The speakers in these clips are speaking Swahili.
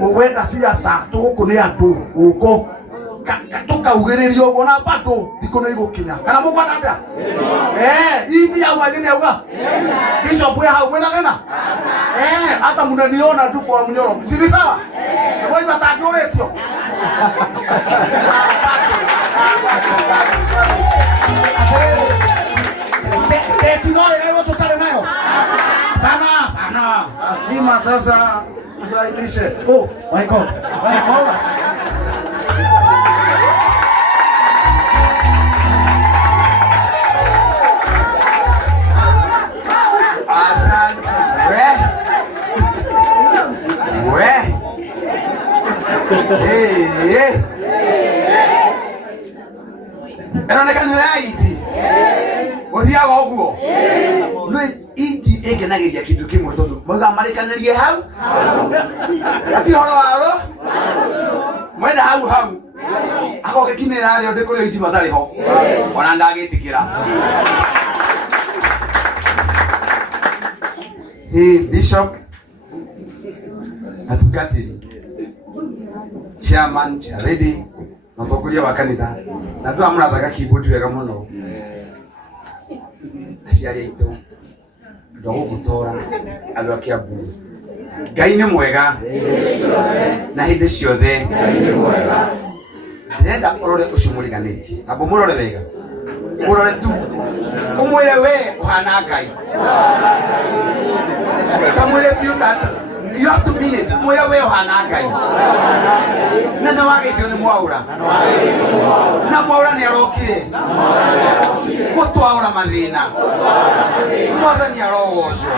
Uwenda siasa tukune atu uko tukaugererio gona bado dikona igokinya kana mukwana nda idi ya wagine uga bishop ya haumena nena hata mnaniona tu kwa mnyoro si sawa wewe utajoretio Tino leo tutale nayo pana lazima sasa tuailishe waiko Hey. Eronekana laiti. Othia goguo. No iti egenageria kindu kimwe tondu moga marikanarie hau. Ati horo waro. Mwenda hau. Akoge kinera ri onde kuri iti mathari ho. Ona ndagitikira. Hey Bishop Atugatiri Chairman Charity Matokulia wa kanitha na tu amrathaga kibutu wega muno aciari aitu ndogo gutora andu akiabu Ngai ni mwega na hindi ciothe Ngai ni mwega ndenda urore ucumuriganiti abo murore wega murore tu umwire we uhana Ngai kamwire piu tata. You have to mean it. Mwira we uhana Ngai. Na ndawageithio ni mwaura. Na mwaura ni arokire. Gutwaura mathina. Mwathani arogocwo.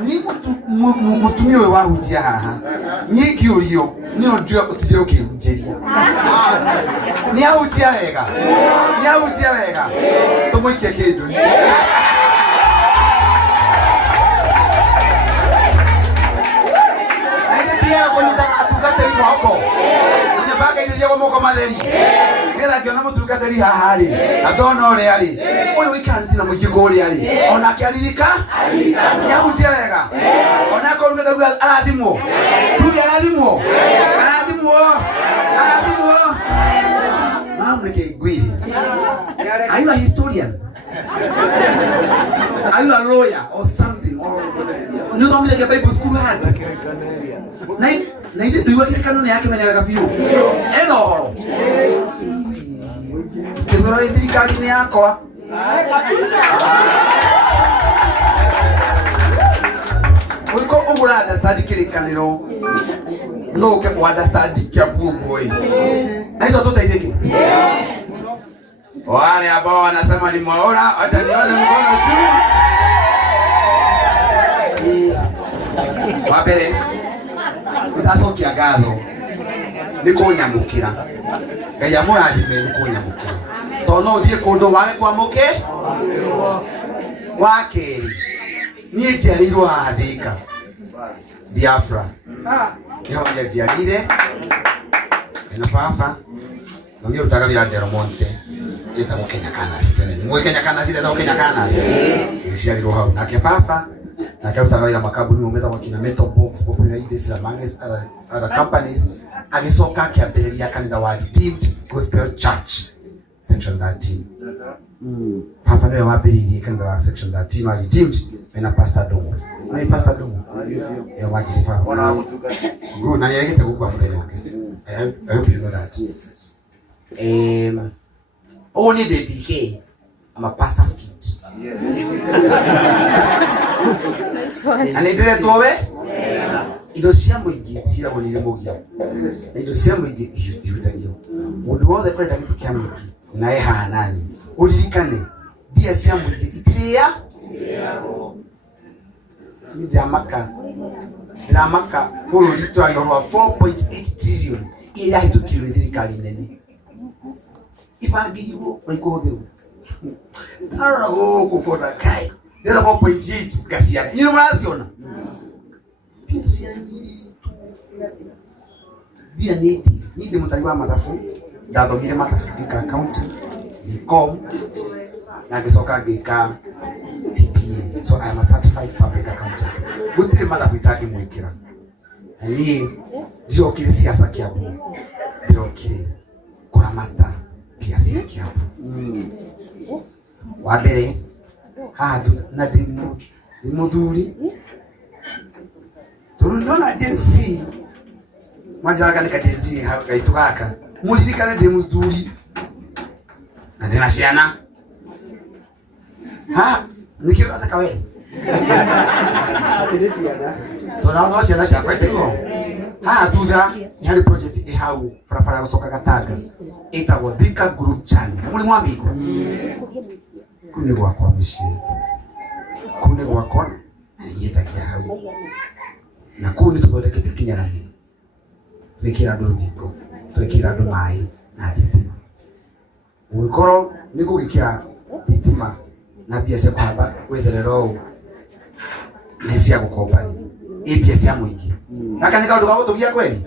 Ni mutumia we wahunjia haha. Nyingi urio ni ndio utije ukihunjiria. Ni ahunjia wega. Tumuike kindu. Atugateri mwako nyabaga ile kwa moko matheri ila kiona mutugateri hahari adona ore ari uyu wikanti na mujiko ore ari ona kiaririka yahutia wega ona ko ngenda arathimwo tuge arathimwo mamleke gwiri. Are you a historian? Are you a lawyer or something? Or you don't make a Bible school hard? Na ile duwa kile kanuni yake mwenyewe kafiu. Eno horo. Kimero ile kali yako. Uko ugula understand kile kaniro. No ke understand kia boy. Aizo tota ideki. Wale ambao wanasema ni mwaona wataniona mkono tu. Wabere ndasokia gatho nikunyamukira Ngai amurathime nikunyamukira tono thie kundu wage kwamuke wake nie njiarirwo handika Biafra niho njiarire ena papa ndio utaka vya Del Monte eta Kenya Canas tena ni Kenya Canas ile ndio Kenya Canas njiarirwo hau na ke papa na kautaka ila makabuni umeta kwa kina Metal Box Popular Idis amongst other companies alisoka kiaberia kanisa wa Redeemed Gospel Church section 13 papa ndio wabiri kanisa wa section 13 wa Redeemed na Pastor Dongo na Pastor Dongo ya wajirifa good na yeye kete kwa mwenye wake I hope you know that only the PK I'm a pastor's kid. Anendele towe? Ido cia muingi cia gonire mugia. Ido cia muingi ihutagio. Mundu wothe kwenda gitu kia muingi nae haha nani. Uririkane bia cia muingi itiria. Ni Ndamaka bũrũri twagĩrwo 4.8 trillion ila hitukirwe thirikari nene. Ibangirwo waikuhũthĩrwo. Ndarora gũkũ bota kai. Ndĩra 4.8 gaciaga. Nyinyi muraciona? Bia cia nyiri. Bia nidi mũtari wa mathabu. Ndathomire mathabu ngĩka accounting, Ecom, na ngĩcoka ngĩka CPA. So I am a certified public accountant. Gutire mathabu itangĩmwĩkĩra. ni ndirokire siasa Kiambu, ndirokire kuramata biacara Kiambu. Wa mbere na muthuri turundona jensi mwanjaga ni kajenzi gaitu gaka muririkane ndi muthuri na ndina ciana nikio nataka we tunaona ciana ciakwa itego thutha ni hari project ihau barabara gucoka Gatanga itagwo Thika Group Channel muri mwamiko kuni gwakwa mishie kuni gwakwa yithagia hau na kuni tuthondekete kinyarani twikira andu rũthingo twikira andu mai na thitima gwikoro ni gugikira thitima na bia cia kwamba gwetherero ni cia gukomba ri bia cia muingi aka ni kaundu ga gutugia kweli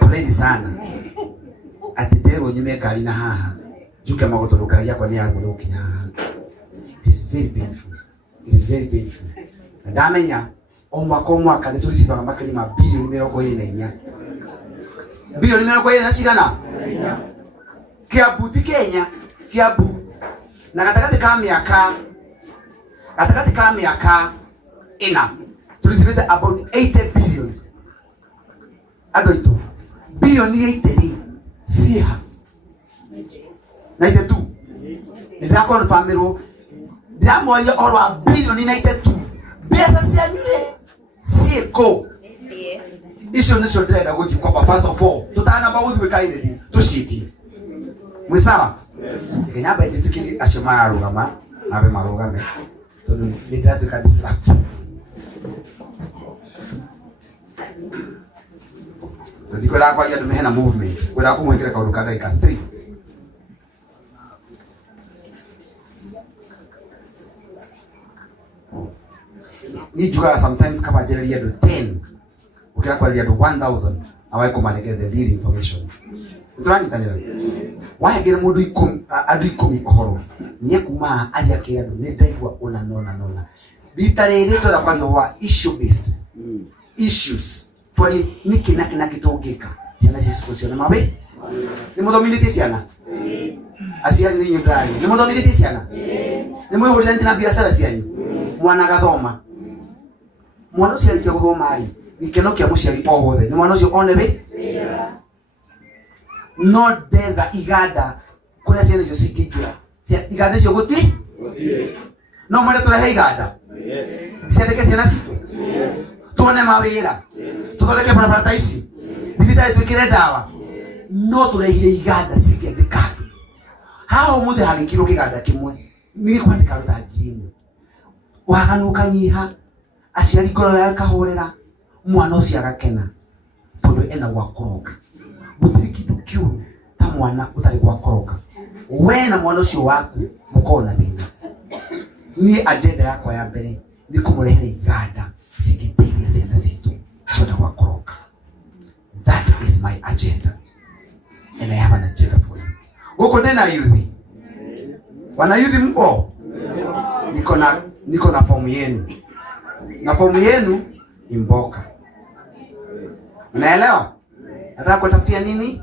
poleni sana ati ndero nyime ngari na haha juke magoto ndukari yakwa ni yangu rukinya haha. It is very painful, it is very painful. Ndamenya o mwaka ni tulisibaga makali mabilioni 24 bilioni 24 na cigana Kiambu ti Kenya, Kiambu na gatakati ka miaka ina tulisibete about 80 billion adoito bilioni 80 siha na ite tu ndako family ndamoria orwa bilioni 92 pesa cia nyure sieko icio nicio ndĩrenda gũthiĩ kwamba first of all tũtanamba gũthiĩ kaire tũciĩtie mwisawa nyamba ĩtĩkĩrie acio mararũgama nabe marũgame tondũ nĩndĩratuĩka disrupted ndikwenda kwaria andũ mehena movement kwenda kũmwĩkĩra kaũndũ ka ndagĩka 3 ni juga sometimes kama jereria do 10 ukira kwa do 1000 awai kumanege the real information ndrangi tanira wahe gere mundu adu 10 ohoro nie kuma alia kira do ne daigwa ona nona bitarere to la kwa wa issue based issues twali nikina kitogeka ciana cisikuciona mabe ni muthomithĩtie ciana aciari ni nyũndani ni muthomithĩtie ciana ni mwĩhũrĩre ntina biacara cianyu mwana gathoma mwana ucio arĩkia gũthoma rĩ gĩkeno kĩa mũciari o wothe ni mwana ucio one wĩra no ndetha iganda kũrĩa ciana icio cingĩingĩra iganda icio gũtirĩ no mwende tũrehe iganda ciandĩke ciana citũ tuone mawĩra tũthondeke barabara ta ici thibitarĩ twĩkĩre ndawa no tũrehire iganda cingĩandĩka andũ hao mũthĩ hagĩkirwo kĩganda kĩmwe nĩ kwandĩka andũ ta 1000 waganu kanyiha aciari ngoro ya kahorera mwana ucio agakena tondu ena gwakoroka gutiri kindu kiuru ta mwana utari gwakoroka we na mwana ucio waku mukona thina ni agenda yakwa ya mbere ni kumurehera iganda cingĩteithia ciana citũ cionda gwakoroka. That is my agenda and I have an agenda for you. Guko ndena yuthi wana yuthi mpo niko na fomu yenu na fomu yenu ni mboka. Unaelewa? Nataka kutafutia nini?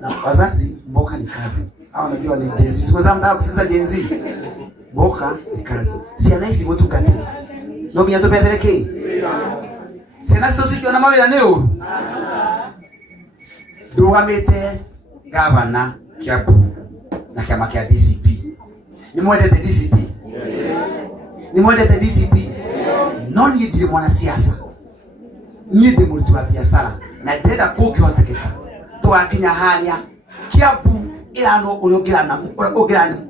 Na wazazi, mboka ni kazi. Hao unajua ni Gen Z. Siku zangu nataka kusikiza Gen Z. Mboka ni kazi. Si anaisi wetu kati. No binya to pedeleke. Sina sio sikio na mawira ni uru. Ndugamite gavana Kiambu na kama kia DCP. Ni mwendete DCP? Ni mwendete DCP? No ni ndiye mwanasiasa. Ni ndiye mtu wa biashara na ndenda kukihotekeka. Twakinya haria Kiambu irano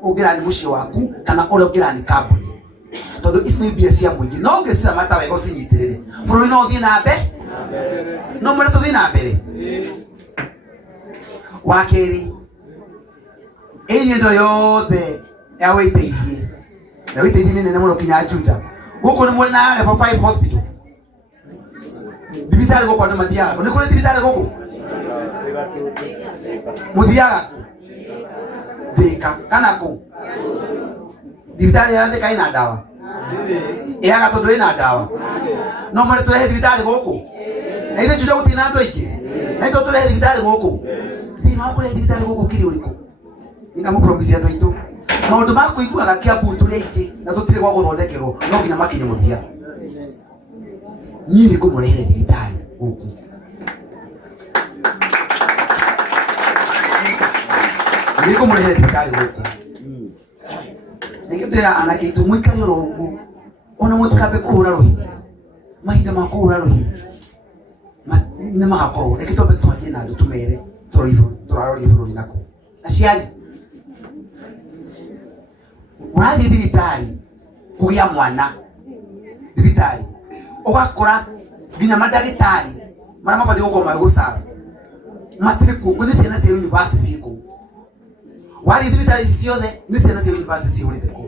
ogirani mucio waku kana ogirani kambuni. Tondu ici ni biacara mwingi no ngecira mata wego cinyitirire. Bururi no thie na mbere. No mwende tuthie na mbere. Wakeri endo yothe ya weiteithie. Na weiteithie nene muno kinya Juja. Guko ni mwene na level 5 hospital. Dibitari guko ndo mathiaga. Ni kule dibitari guko. Muthiaga. Thika kana ku. Dibitari ya Thika ina dawa. Eaga tondu ina dawa. no mare turehe thibitari guku na ithe tuja gutina andu aingi na ito turehe thibitari guku thina wa kurehe thibitari guku kiri uriku ina mu promise andu aitu maundu ma kuiguaga Kiambu turi aingi na tutire gwa guthondekerwo no nginya makinye muthia nyini kumurehere thibitari guku niko murehere thibitari guku nigindira anake itu mwikari urugu ona mutikabe kuhura rohi mahinda ma kuhura rohi ne makakoro ekitobe twandie na dutumere turarori bururi nako aciari urathi thibitari kugia mwana thibitari ugakora nginya madagitari mara mabadi guko magusa matiri ku ni ciana cia university ciko wari thibitari ciothe ni ciana cia university ciurite ku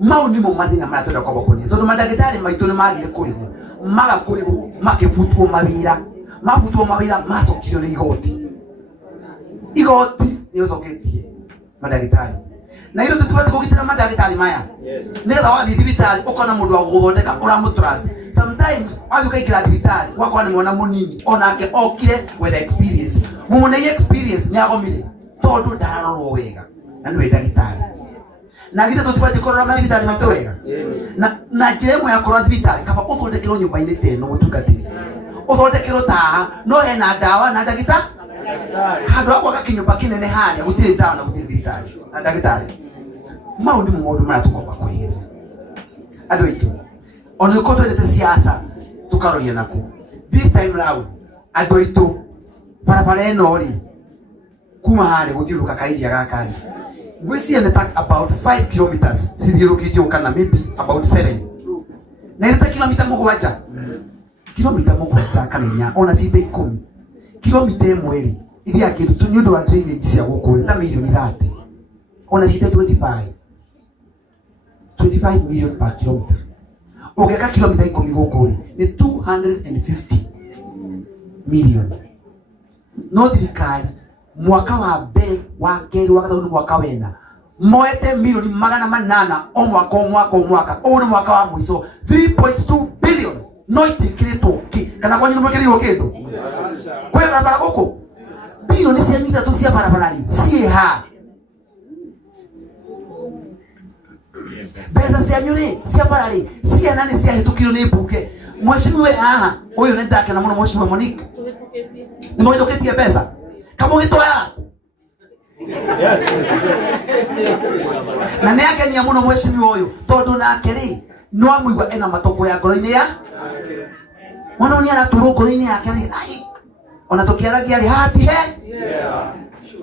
mau nimo mathina mara tonda kwa kuni tondu madagitari maitu ni magire kurihu magakurihu makifutwo mawira macokiro ni igoti ni coketie madagitari na ilo tutubate kugitira madagitari maya ngetha wathi thibitari ukona mundu wa guthondeka uramutrust sometimes wathi ukaikira thibitari wakwa ni mwana munini onake okire with experience mumune experience ni agomire tondu ndararorwo wega na ni ndagitari na githe tutubate korora madagitari maitu wega na njiremwe ya korora thibitari kaba uthondekirwo nyumba-ini teno mutungatiri uthondekirwo taha no hena ndawa na ndagitari handu akwa gakinyumba kinene haria gutire ndawa na gutire thibitari na ndagitari mau ndi mundu mara tukomba kwihira andu aitu ona ko twendete siasa tukaroria nako this time round andu aitu barabara eno ri kuma hare guthiuruka kairia gakari ngwiciria ni about 5 kilometers sithiurukitio kana maybe about 7 na ile kilomita mugwanja kana nya ona cite 10 kilomita imwe ri iria kitu ni undu wa drainage cia gukuri ta milioni 30 ona cite 25 million per kilometer ugeka kilomita 10 gukuri ni 250 million no thirikari mwaka wa mbere wa keri wa gatatu mwaka wena moete milioni 800 o mwaka o ni mwaka wa mwiso 3.2 billion no itikirito kana kwa nyinyi mwekeriwo kindu kwa barabara guku bilioni cia mita tu cia barabarani ciha pesa cia nyuri cia barari cia nani cia hitukiro ni buke mheshimiwa aha huyo ni ndake na muno mheshimiwa Monica ni mwitoketie pesa kama ugitoya yes na ne yake ni muno mheshimiwa huyo tondu nake ri no amwigwa ena matoko ya ngoro-ini ya mwana ni araturu ngoro-ini yake ri ai ona tukiaragia ri hati he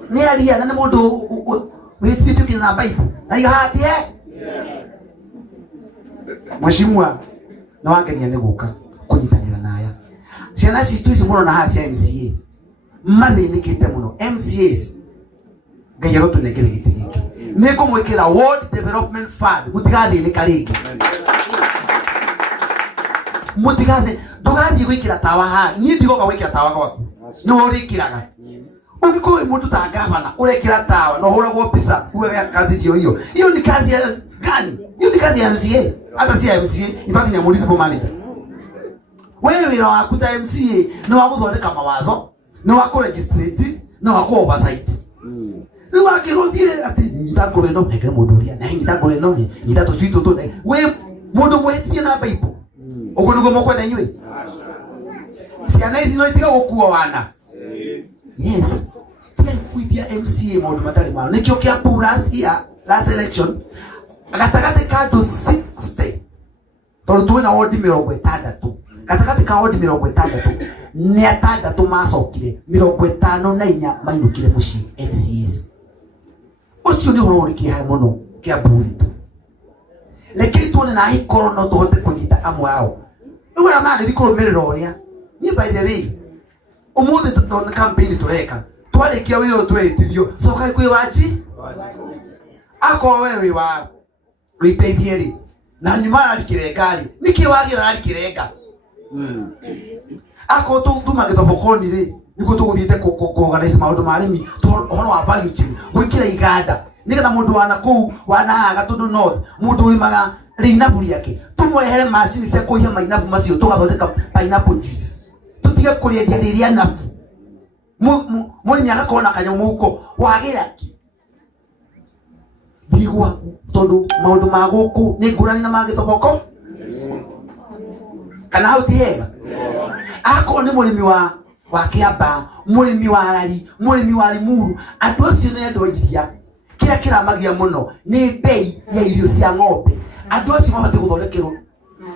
ni aria na ni mundu witithitio kina Bible na hati he mheshimiwa na wangenia ni guka kunyitanira naya ciana citu ici muno na hasi MCA mathinikite muno MCAs ngayero tunekere gitigiki niko mwekera World Development Fund mutigathinika ringi mutigathe ndugathie gwikira tawa ha ni ndigoka gwikira tawa gwaku no urikiraga ungikuwe mundu ta gavana urekira tawa no huragwo pisa uwe kazi hiyo ni kazi ya gani? Hiyo ni kazi ya MCA. Hata si ya MCA ipati ni municipal manager. Wewe wira waku ta MCA no waguthondeka mawatho no wakuregistrate no waku oversight ni wakiruthie ati nyitakore no nekere munduria na nyitakore no nyitato cwitu tu we mundu mwetie na Bible uko nugo mokwenda inywe ciana ici no itiga gukuo wana yes tia kuibia MCA mundu matari mao nikyo kia last election gatagate ka 60 tondu twina ward 60 gatagate ka ward 60 ni atandatu macokire 54 mainukire muci MCAs ucio ni horo uri kiha muno kia buitu leke tuone na ikoro no tuhote kunyita amwe ao ugura magi bikoro merero uria ni by the way umuthi tutonda campaign tureka twarikia wiro twetithio soka ikwi wachi ako wewe wa witeithie ri na nyuma alikiregari niki wagira alikirenga ako tuma ke babokoni ri niko tuguthite ko organize maundu marimi hono wa value chain gwikira iganda nikana mundu wana ku wana haga tundu north mundu uri maga Rĩinabu rĩake tũmwehere macini cia kũiya mainabu macio tũgathondeka pineapple juice. Tutige kũrĩendia rĩrĩa nabu. Mũrĩmi agakorwo na kanyamũ huko wagĩra ki. Bigwa tondũ maũndũ ma gũkũ nĩ ngũrani na ma gĩthogoko. Kana hau ti hega. Akorwo nĩ mũrĩmi wa Kĩamba, mũrĩmi wa Arari, mũrĩmi wa Limuru, andũ acio nĩ andũ iria. Kĩrĩa kĩramagia mũno nĩ bei ya irio cia ng'ombe. Andũ acio mabatiĩ gũthondekerwo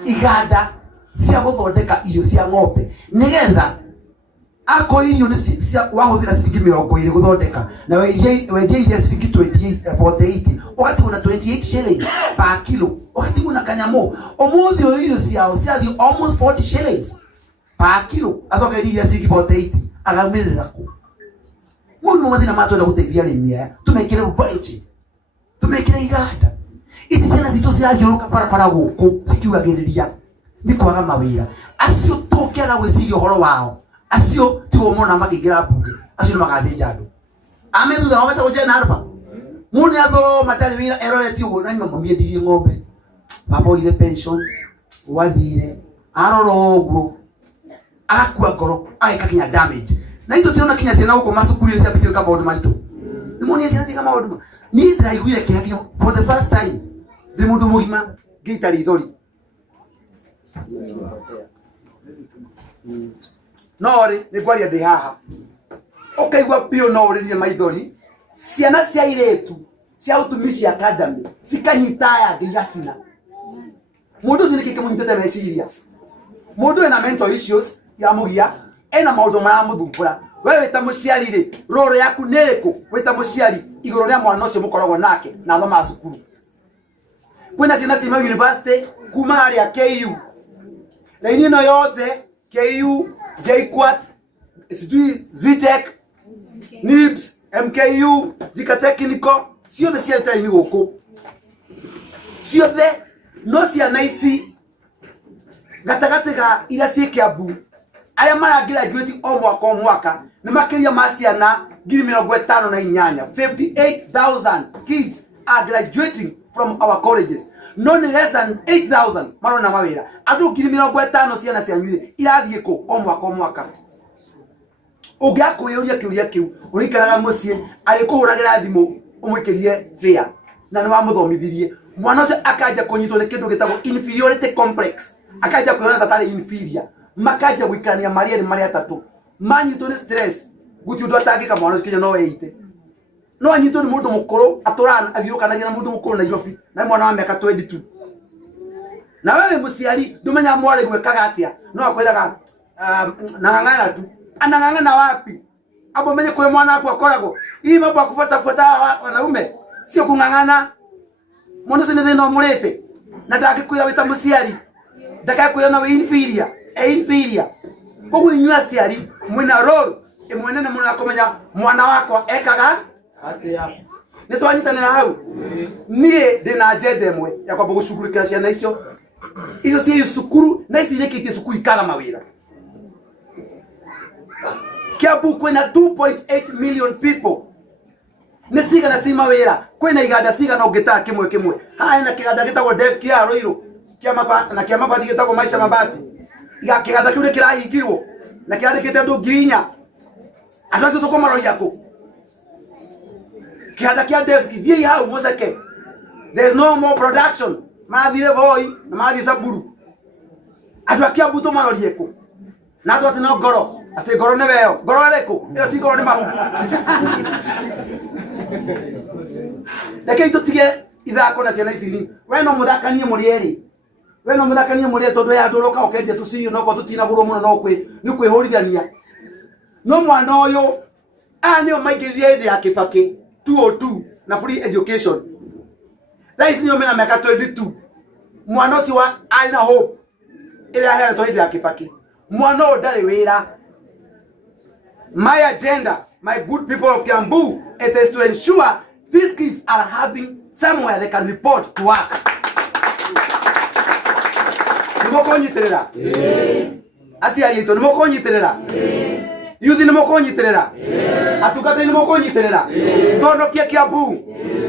iganda cia gũthondeka irio cia ng'ombe nĩgetha ako irio nĩ wahũthĩra ciringi 20 gũthondeka na wendia iria ciringi 48 ũgatigwo na 28 shillings per kilo, ũgatigwo na kanyamũ. Ũmũthĩ ũyũ irio ciao ciathiĩ almost 40 shillings per kilo, acoka iria ciringi 48 agamĩrĩra kũ? Mũno mathĩna matwenda gũteithia arĩmi aya tumekĩre variety, tumekĩre iganda. Ici ciana citũ cianjũrũka barabara gũkũ cikiugagĩrĩria nĩ kwaga mawĩra. Acio tũkĩaga gwĩciria ũhoro wao, acio tigo mona makĩingĩra bunge, acio nĩ magathĩnja andũ. Thutha wao metagwo Jane Alpha, mũnĩ athoma matarĩ wĩra eroreti ũguo na nyuma mamiendirie ng'ombe, baba oire pension, wathire arora ũguo akua ngoro ageka kinya damage. Na itũ tũona kinya ciana gũkũ macukuru cia bitio kama maũndũ maritũ. Nĩmuonia ciana kama maũndũ niĩ ndĩraiguire kĩhakio for the first time. Ndĩ mũndũ mũgima ngĩita ithori. Nori nĩ ngwaria ndĩ haha. Ũkaigua biũ no ũrĩrie maithori. Ciana cia iretu cia Utumishi Academy cikanyita ya ngĩgacina. Mũndũ ũcio nĩ kĩkĩmũnyitĩte meciria. Mũndũ ena mental issues ya mũgia, ena maũndũ maramũthumbũra. Wewe ta mũciari rĩ, roro yaku nĩ ĩrĩkũ? Wewe ta mũciari igũrũ rĩa mwana ũcio mũkoragwo nake na athoma cukuru. Kwĩna ciana cia university kuma harĩa KU. Raini ĩno yothe KU, JKUAT, ZTEC, NIBS, MKU, Thika Technical, ciothe ciarĩte raini gũkũ. Ciothe no ciana ici gatagatĩ ga iria ciĩ Kĩambu arĩa maragraduate o mwaka nĩ makĩria ma ciana 58,000. 58,000 kids are graduating from our colleges. No less than 8,000 marona mawĩra. Andũ 50,000 ciana cianyu irathiĩ kũ o mwaka. Ũngĩakwĩyũria kĩũria kĩu ũrĩikaraga mũciĩ arĩkũhũragĩra thimũ ũmwĩkĩrie fare na nĩ wamũthomithirie. Mwana ũcio akanja kũnyitwo nĩ kĩndũ gĩtagwo inferiority complex. Akanja kwĩona tatarĩ inferior. Makanja gũikarania marĩ atatũ. Manyitwo nĩ stress. Gũti ũndũ atangĩka mwana ũcio kinya no weite. No anyitwo nĩ mũndũ mũkũrũ atũrana athiũkanagia na mũndũ mũkũrũ Nairobi na mwana wa mĩaka 22. Na wewe mũciari ndũmenya mwarĩ gwĩkaga atĩa. No akwĩraga nang'ang'ana tu. Anang'ang'ana wapi? Abo menye kule mwana wako akoragwo. Hii mambo ya kufuata wanaume sio kung'ang'ana. Mwana ũcio nĩ thĩna ũmũrĩte. Na ndangĩkwĩra wĩta mũciari. Ndakakwĩra na we inferior. Inferior. Koguo inyuĩ aciari mwĩna role ĩmwe nene mũno ya kũmenya mwana wakwa ekaga atĩa. Nĩ twanyitanĩra hau. Niĩ ndĩna agenda ĩmwe ya kwamba gũcugurĩkĩra ciana icio. Icio ciĩ cukuru na ici irĩkĩtie cukuru ikaga mawĩra. Kiambu kwĩna 2.8 million people. Nĩ cigana ci mawĩra. Kwĩna iganda cigana ũngĩtara kĩmwe. Haha hena kĩganda gĩtagwo Dev Kia Ruiru. Kia mabati gĩtagwo Maisha Mabati. Kĩganda kĩu nĩ kĩrahingirwo na kĩrandĩkĩte andũ 4,000. Andũ acio tũkũmaroria kũ? Kĩganda kĩa Dev githiĩ hau mũceke. There is no more production. Mathire Voi na mathi Samburu. Andũ a Kiambu tũmarorie kũ? Na andũ atĩ no ngoro. Atĩ ngoro nĩ weo. Ngoro ĩrĩkũ? Ĩyo ti ngoro nĩ mahu. Rekei tũtige ithako na ciana ici. We no mũthakanie mũrĩ erĩ. We no mũthakanie mũrĩ tondũ ya andũ roka ũkendia tũciyo no ko tũtinagũrwo mũno no nĩ kwĩhũrithania. No mwana ũyũ nĩo maingĩrire hĩndĩ ya Kibaki 202 na free education. Thaisi nĩo mena mĩaka 22. Mwana ũcio arĩ na hope ĩrĩa aheretwo hĩndĩ ya Kibaki. Mwana ũyũ ndarĩ wĩra. My agenda, my good people of Kiambu, it is to ensure these kids are having somewhere they can report to work. Nĩmũkũnyitĩrĩra? Aciari aitũ nĩmũkũnyitĩrĩra? Youth nĩmũkũnyitĩrĩra? Atungati nĩmũkũnyitĩrĩra? Tondũkia Kiambu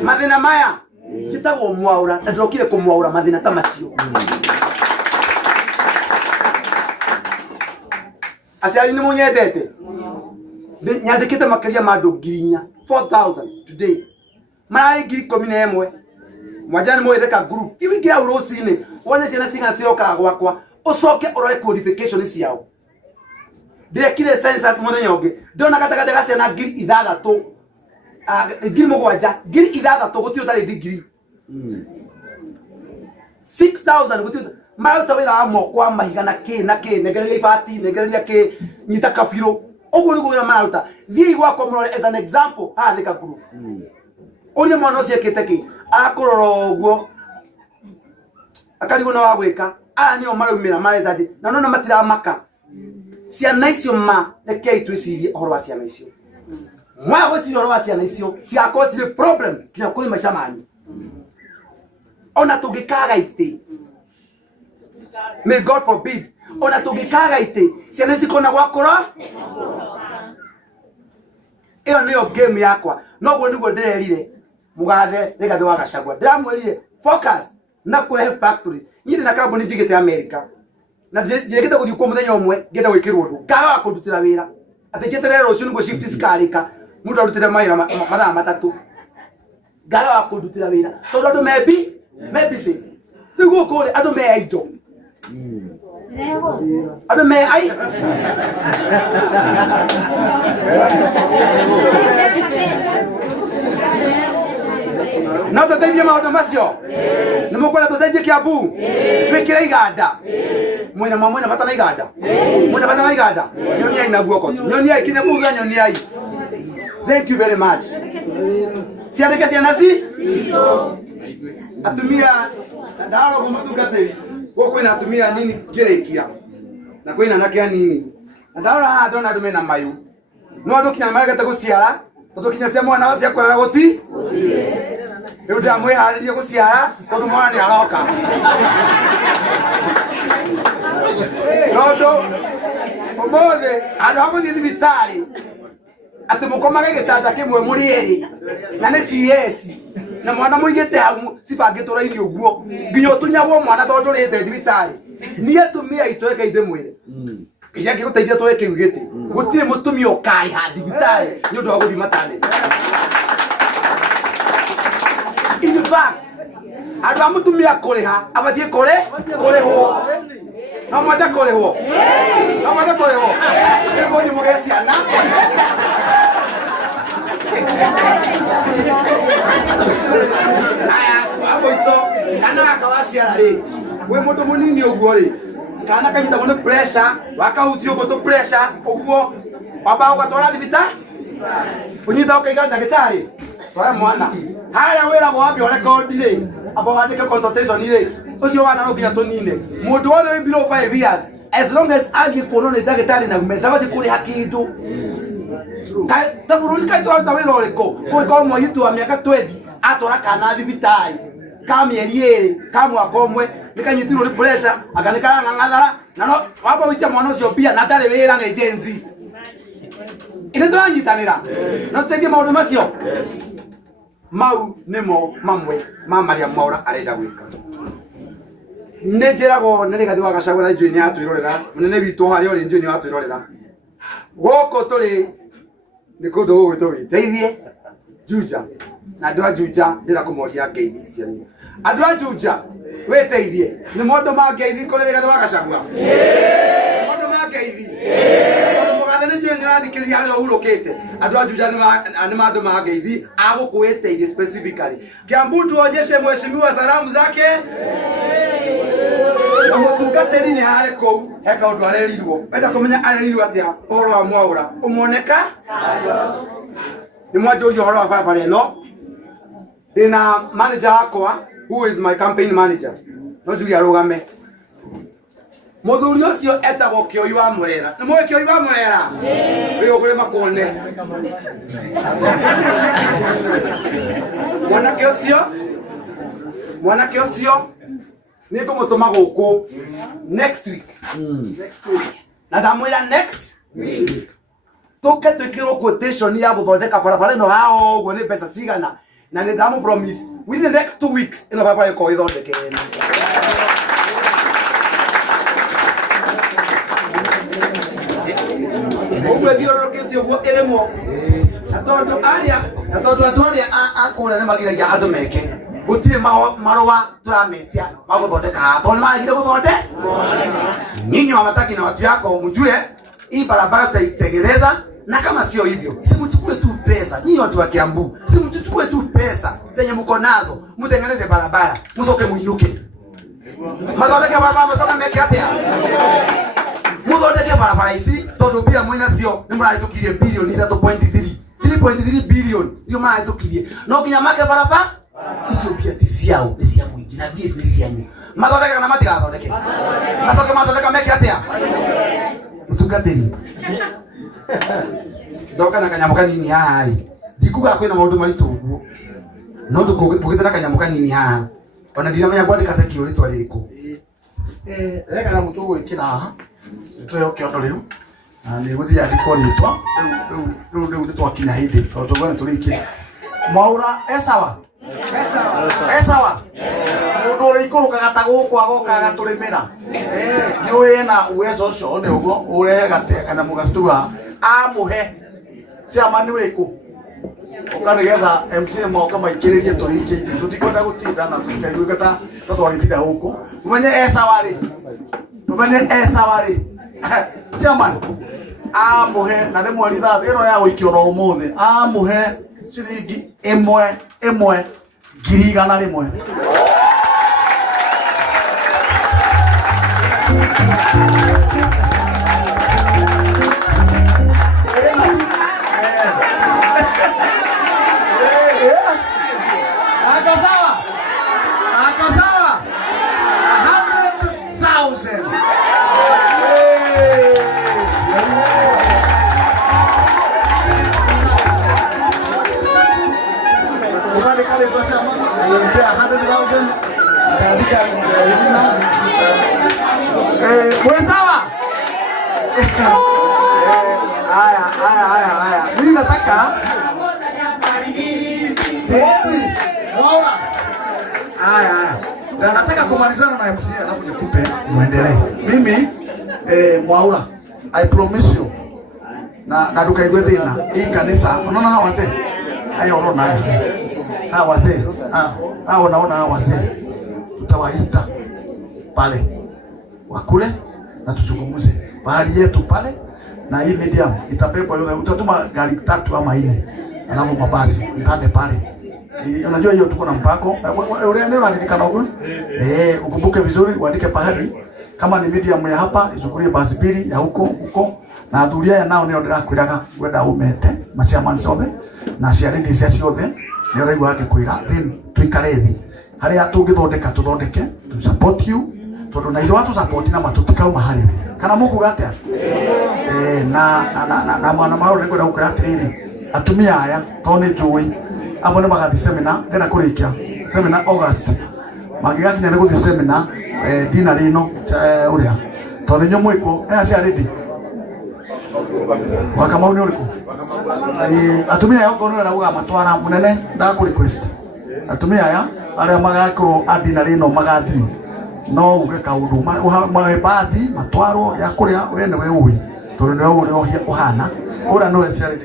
mathĩna maya Chitago mwaura na ndokire kumwaura mathina ta macio. Asiari ni munyendete. Nyandikite makiria mandu ngirinya 4000 today. Mai ngiri 11. Mwajani mwetheka group. Iwingira urosini. Wone ciana cinga cioka gwakwa. Ucoke urore qualification ciao. Ndekire census muthenya ungi. Ndona gatagate ga ciana ngiri 6. Ngiri 7. Ngiri 6 guti utari degree. 6000 guti mauta wira wa moko mahiga na negereria ibati negereria ki nyita kabiro oguo ni gwira mauta thii gwakwa murore as an example ha thika group uri mwana ucio ekite ki akurora oguo akarigo na wa gwika nio maraumira marethaje na nona matira maka ciana icio ma rekei twicirie ohoro wa ciana icio mwa gwicirie ohoro wa ciana icio cia cause problem kinya kuri maisha manyu ona tugikaga ite. May God forbid. Ona tugikaga ite. Ciana cikona gwakora. Iyo niyo game yakwa. Noguo niguo ndirerire. Mugathe Rigathi wa Gachagua. Ndiramwirire focus na kure factory. Nyiri na kambuni njigite America. Na njigite guthii kwa muthenya umwe ngenda gwikirwo ndu. Ngaga kundutira wira. Ateketere rucio niguo shift sikarika. Mundu arutire maira mathaa matatu. Ngaga kundutira wira. Tondu andu maybe say niguo kuri andu me aido. Ado me ai. Na tutathia maundu macio. Ni mukora tucenjie Kiambu. Twikire iganda. Mwena mwena bata na iganda. Mwena bata na iganda. Nyoni ai na guoko. Nyoni ai kinya kuga nyoni ai. Thank you very much. Siandike ciana ci? Atumia ndaro gumutungatiri. Kwina atumia nini kirekia. Na kwina nake nini. Ndaro ndona ndume na mayu. No andu kinya mayu gata guciara. Tondu kinya cia mwana wacio akorera guti. Riu ndamwe haririe guciara tondu mwana ni aroka. Nondo omothe andu amuthi thibitari ati mukomage gitanda kimwe muri eri na ni CS na mwana muigite hau cibangitura irio guo nginya tunyagwo mwana tondu rite thibitari nie tumia itweke inde mwire iya ngiguteithia tweke kiugite gutire mutumia ukari ha thibitari ni undu wa guthi matane in fact andu amutumia kuriha abathie kuriho no mwenda kuriho no mwenda kuriho ego ni mugeciana abo iso kana akawaciara ri we mundu munini uguo ri kana kanyita gone pressure wakahutio goto pressure uguo baba ugatwara thibita unyita ukaiga ndagitari twara mwana haya wira gwabi ore kodi ri abo wandike consultation ri ucio wana no kinya tunine mundu wothe below 5 years as long as angi kono ni ndagitari na metabathi kuri hakindu taburuni kaitwa tawira oriko ko mo yitu wa miaka 20 atora kana thibitari kamieri eri kamwaka umwe nikanyitirwo ni pressure akanika ng'ang'athara na no waba witia mwana ucio bia na ndari wira na agency ine twanyitanira no tuteithie maundu macio mau nimo mamwe mamaria maura arenda gwika njirago nĩ Rigathi wa Gachagua na njui ni atwirorera munene witu hari ori njui ni atwirorera goko turi ni kundu gugwitwo witeithie Juja na andu a Juja ndira kumoria ngeithi cianyu andu a Juja witeithie ni mundu mangeithi kuri Rigathi wa Gachagua mundu mangeithi mundu mugathe ni njui nĩrathikiria hari ohurukite andu a Juja ni mandu mangeithi agukwiteithie specifically Kiambu tuonyeshe mheshimiwa salamu zake na mutungatiri ni hare kou heka undu arerirwo wenda kumenya arerirwo atia uhoro wa mwaura umoneka ni mwanjuri uhoro wa baba reno ndina manager wakwa who is my campaign manager no njugi arugame muthuri ucio etagwo Kioi wa Murera ni mwe Kioi wa Murera wi ukuri makone mwanake ucio niko mutuma guku next week na ndamwira next week tuke twikirwo quotation ya guthondeka barabara no hao uguo ni pesa cigana na nĩ ndamu promise within the next 2 weeks ĩno barabara ĩkorwo ĩthondeke. Ũguo thiũrũrũkĩte ũguo ĩrĩmwo na tondũ andũ arĩa akũrĩa nĩ magiragia andũ meke gũtirĩ marũa tũrametia ma gũthondeka haha tondũ nĩ maragire gũthondeka. Nyinyi wa Mataki na watu yako mjue hii barabara tutaitengeneza, na kama sio hivyo simchukue tu pesa. Nyinyi watu wa Kiambu simchukue tu pesa zenye mko nazo mtengeneze barabara msoke muinuke. Mathondeke barabara msoke meke atia. Muthondeke barabara ici tondu pia mwina cio ni murahitukirie bilioni 3.3 bilioni iyo marahitukirie. No nginya make barabara icio pia ti ciao, ni cia mwingi na bia ni cianyu. Mathondeke kana matigathondeke? Macoke mathondeka meke atia? Mutungatiri ndoka na kanyamu kanini haha ndikuga kwina maundu maritu uguo no ndukugite na kanyamu kanini haha ona ndiramenya kwandika seki uri twaririku reka na mutu gwikira haha nitoyo kiondo riu na ni guthia ndiko ritwa riu twakinya hindi tondu tugone turikire Mwaura esawa mundu uri ikurukaga ta guku agoka agaturimira ni uwe na uwezo ucio ni uguo urehe gate kana mugastua amuhe ciama ni wiku ukanigetha MC moka maikiririe turiki tutikwenda gutinda na tukaiguika ta twaritinda huku umenye esawari chairman amuhe na ni mweri thathi ino ya guikio ro umuthi amuhe ciringi imwe 100,000 Akasawa 100,000. Ukali kale kwa chama nilipea 100,000 kaandika sawa. Haya mimi nataka Mwaura. Haya. Na nataka kumalizana na MC alafu nikupe muendelee. Mimi Mwaura, I promise you. Na dukaigwe thina. Hii kanisa, unaona hawa wazee? Haya unaona haya. Hawa wazee. Hao unaona hawa wazee. Tutawaita pale. Wakule na tuzungumze. Bahari yetu pale na hii medium itabebwa yule utatuma gari 3 ama 4. Alafu mabasi mpande pale. Unajua hiyo tuko na mpako. Ule eneo alilikana huko. Ukumbuke vizuri uandike pahali. Kama ni medium ya hapa, ichukulie basi pili ya huko. Na athuria ya nao nio ndirakwiraga wenda umete machairman ciothe na ciarindi cia ciothe nio raigua akikwira then tuikare thi haria tungithondeka tuthondeke to support you tondu na iro atu support na matutikauma hari kana mukuga atia na mwana mauro nĩngwenda gũkĩra atĩrĩrĩ atumia aya to nĩ njũĩ amwe nĩ magathi seminar ndĩrenda kũrĩkia seminar August magĩgakinya nĩ gũthiĩ seminar dinner ĩno ũrĩa tondũ nĩ nyũmwĩkwo aya cia ready Wakamau nĩ ũrĩkũ atumia aya ngoro nĩrenda gũga matwara mũnene ndakũ request atumia aya arĩa magakorwo a dinner ĩno magathi no uge kaundu mabathi matwaro ya kuria we ni we uwi tondu ni we uri uhana ura no eciaridi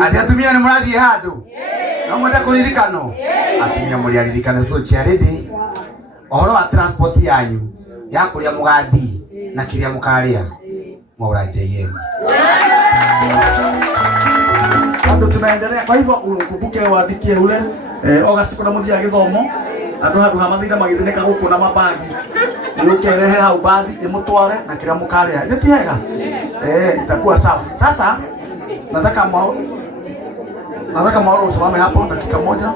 ati atumia ni murathi handu no mwenda kuririkano atumia muri aririkana so ciaridi ohoro wa transport yanyu ya kuria mugathi na kiria mukaria Mwaura JM bado tunaendelea kwa hivyo ukumbuke waandikie ule August kuna muthia githomo andu handu hamathira magithineka guku na mabagi niukerehe hau bagi imutware na kila mukaria nitiega itakuwa sawa. Sasa nataka Mwaura usimame hapo dakika moja.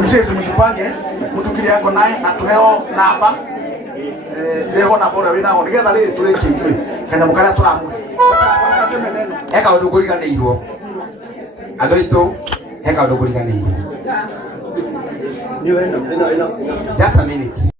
MCs mjipange mtukiri yako naye atuheo namba ilego na bora wina nigetha riri turiki kanya mukaria turamwe eka undu kuriganirwo andu itu eka undu kuriganirwo just a minute.